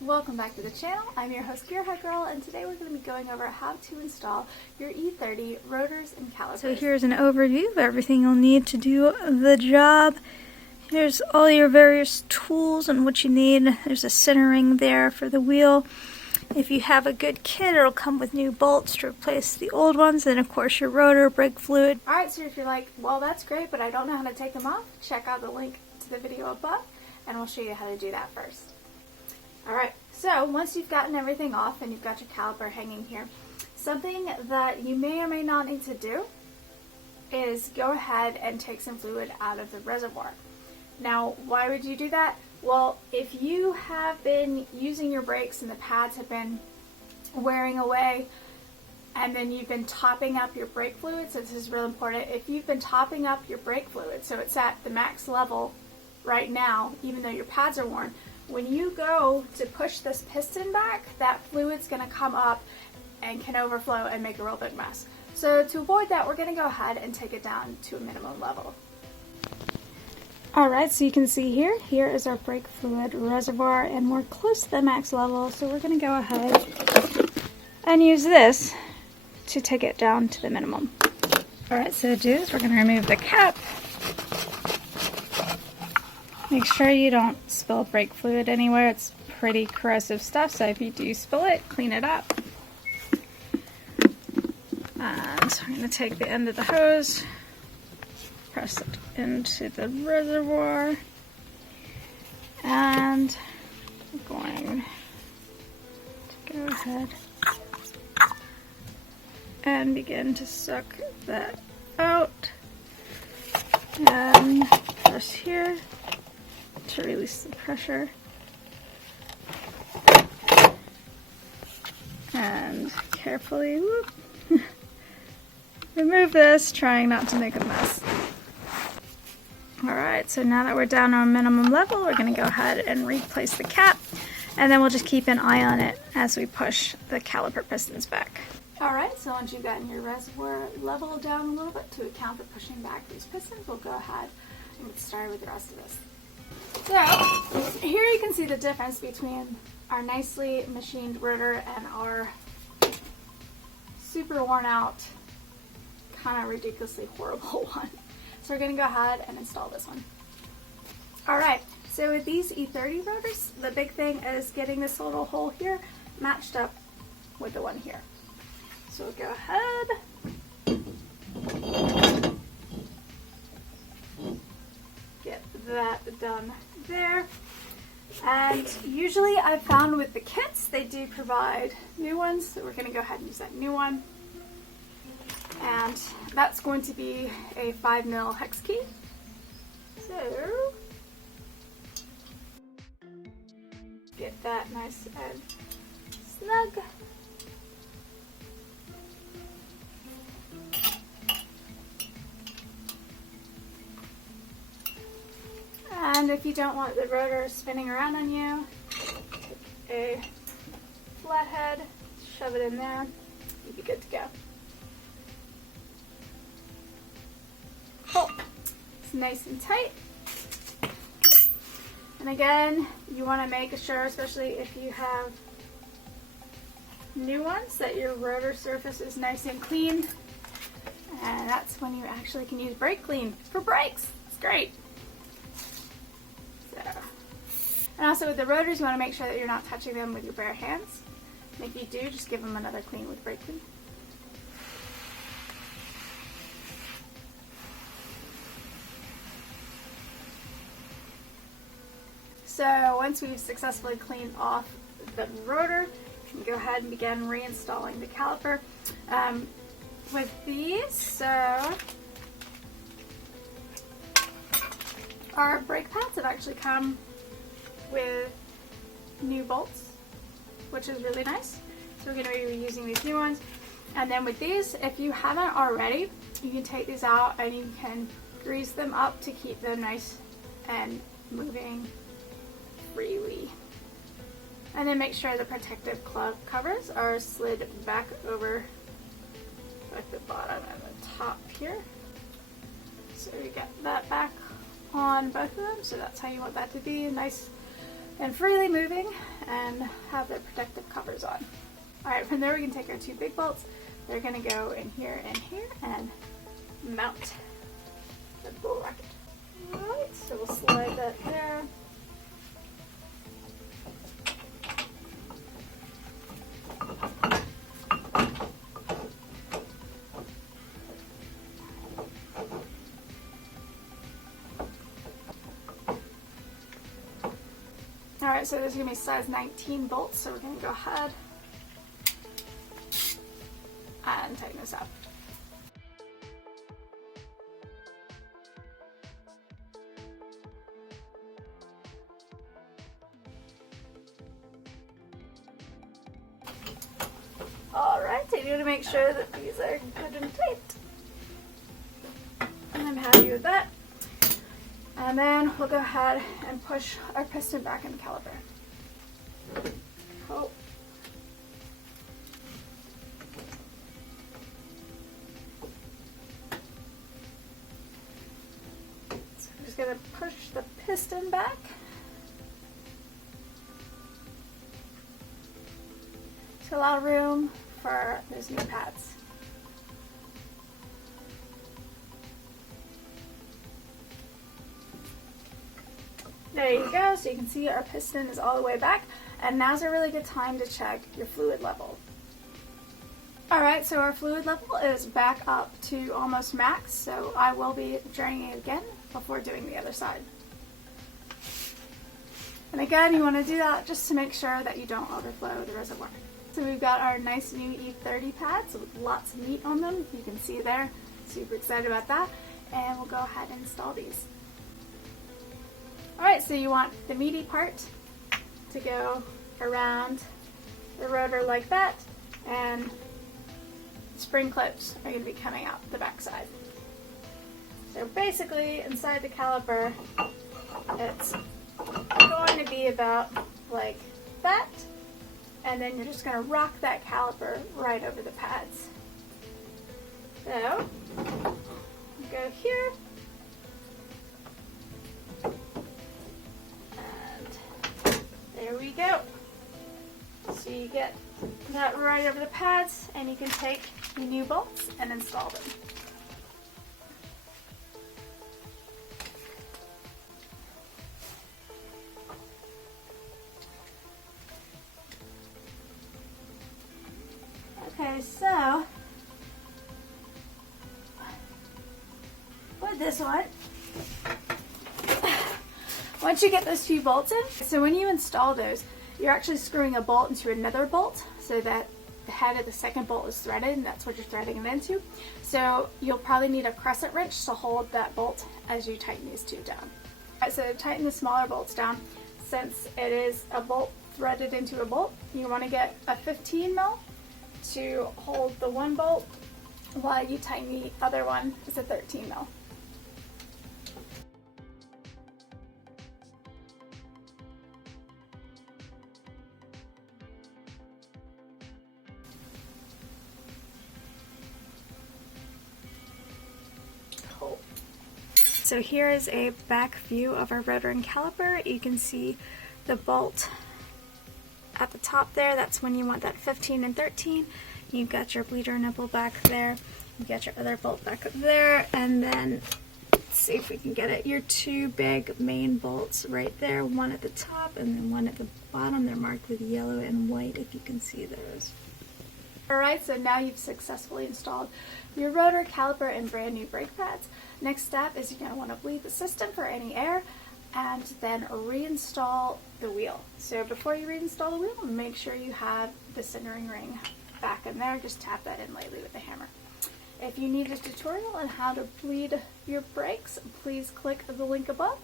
Welcome back to the channel. I'm your host Gearheadgirl, and today we're going to be going over how to install your E30 rotors and calipers. So here's an overview of everything you'll need to do the job. Here's all your various tools and what you need. There's a centering there for the wheel. If you have a good kit, it'll come with new bolts to replace the old ones, and of course your rotor, brake fluid. Alright, so if you're like, well that's great, but I don't know how to take them off, check out the link to the video above, and we'll show you how to do that first. Alright, so once you've gotten everything off and you've got your caliper hanging here, something that you may or may not need to do is go ahead and take some fluid out of the reservoir. Now, why would you do that? Well, if you have been using your brakes and the pads have been wearing away, and then you've been topping up your brake fluid, so this is real important, if you've been topping up your brake fluid, so it's at the max level right now, even though your pads are worn, when you go to push this piston back, that fluid's going to come up and can overflow and make a real big mess. So to avoid that, we're going to go ahead and take it down to a minimum level. Alright, so you can see here is our brake fluid reservoir, and we're close to the max level, so we're going to go ahead and use this to take it down to the minimum. Alright, so to do this, we're going to remove the cap. Make sure you don't spill brake fluid anywhere. It's pretty corrosive stuff, so if you do spill it, clean it up. And so I'm going to take the end of the hose, press it into the reservoir, and I'm going to go ahead and begin to suck that out. And press here to release the pressure, and carefully remove this, trying not to make a mess. Alright, so now that we're down to our minimum level, we're going to go ahead and replace the cap, and then we'll just keep an eye on it as we push the caliper pistons back. Alright, so once you've gotten your reservoir level down a little bit to account for pushing back these pistons, we'll go ahead and get started with the rest of this. So, here you can see the difference between our nicely machined rotor and our super worn out, kind of ridiculously horrible one. So we're going to go ahead and install this one. Alright, so with these E30 rotors, the big thing is getting this little hole here matched up with the one here. So we'll go ahead, get that done there. And usually I've found with the kits they do provide new ones, so we're going to go ahead and use that new one. And that's going to be a 5mm hex key. So get that nice and snug. And if you don't want the rotor spinning around on you, take a flathead, shove it in there, you'll be good to go. Cool. It's nice and tight. And again, you want to make sure, especially if you have new ones, that your rotor surface is nice and clean. And that's when you actually can use brake clean for brakes. It's great. And also with the rotors, you want to make sure that you're not touching them with your bare hands. And if you do, just give them another clean with brake clean. So once we've successfully cleaned off the rotor, we can go ahead and begin reinstalling the caliper. With these, so our brake pads have actually come with new bolts, which is really nice. So we're going to be using these new ones. And then with these, if you haven't already, you can take these out and you can grease them up to keep them nice and moving freely. And then make sure the protective covers are slid back over like the bottom and the top here. So you get that back on both of them, so that's how you want that to be, a nice and freely moving and have their protective covers on. Alright, from there we can take our 2 big bolts. They're going to go in here and mount the bull rocket. Alright, so we'll slide that there. Alright, so there's going to be size 19 bolts, so we're going to go ahead and tighten this up. Alright, so you need to make sure that these are good and tight. And I'm happy with that. And then we'll go ahead and push our piston back in the caliper. Oh. So I'm just going to push the piston back. To allow room for those new pads. There you go, so you can see our piston is all the way back, and now's a really good time to check your fluid level. Alright, so our fluid level is back up to almost max, so I will be draining it again before doing the other side. And again, you want to do that just to make sure that you don't overflow the reservoir. So we've got our nice new E30 pads with lots of meat on them. You can see there, super excited about that. And we'll go ahead and install these. Alright, so you want the meaty part to go around the rotor like that, and spring clips are going to be coming out the back side. So basically, inside the caliper, it's going to be about like that, and then you're just going to rock that caliper right over the pads. So, go here. There we go. So you get that right over the pads, and you can take your new bolts and install them. Okay, so with this one, once you get those 2 bolts in, so when you install those, you're actually screwing a bolt into another bolt so that the head of the second bolt is threaded, and that's what you're threading it into. So you'll probably need a crescent wrench to hold that bolt as you tighten these 2 down. Alright, so to tighten the smaller bolts down, since it is a bolt threaded into a bolt, you want to get a 15 mil to hold the one bolt, while you tighten the other one is a 13 mil. So here is a back view of our rotor and caliper. You can see the bolt at the top there. That's when you want that 15 and 13. You've got your bleeder nipple back there. You've got your other bolt back up there. And then, let's see if we can get it, your 2 big main bolts right there. One at the top and then one at the bottom. They're marked with yellow and white, if you can see those. Alright, so now you've successfully installed your rotor, caliper, and brand new brake pads. Next step is you're going to want to bleed the system for any air and then reinstall the wheel. So before you reinstall the wheel, make sure you have the centering ring back in there. Just tap that in lightly with a hammer. If you need a tutorial on how to bleed your brakes, please click the link above.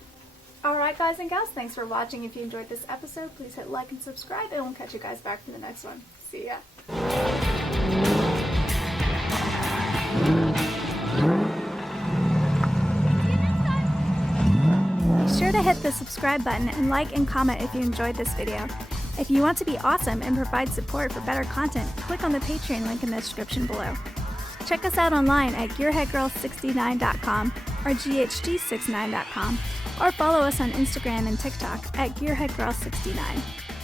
Alright guys and gals, thanks for watching. If you enjoyed this episode, please hit like and subscribe, and we'll catch you guys back for the next one. See ya! Be sure to hit the subscribe button and like and comment if you enjoyed this video. If you want to be awesome and provide support for better content, click on the Patreon link in the description below. Check us out online at gearheadgirl69.com or GHG69.com, or follow us on Instagram and TikTok at gearheadgirl69.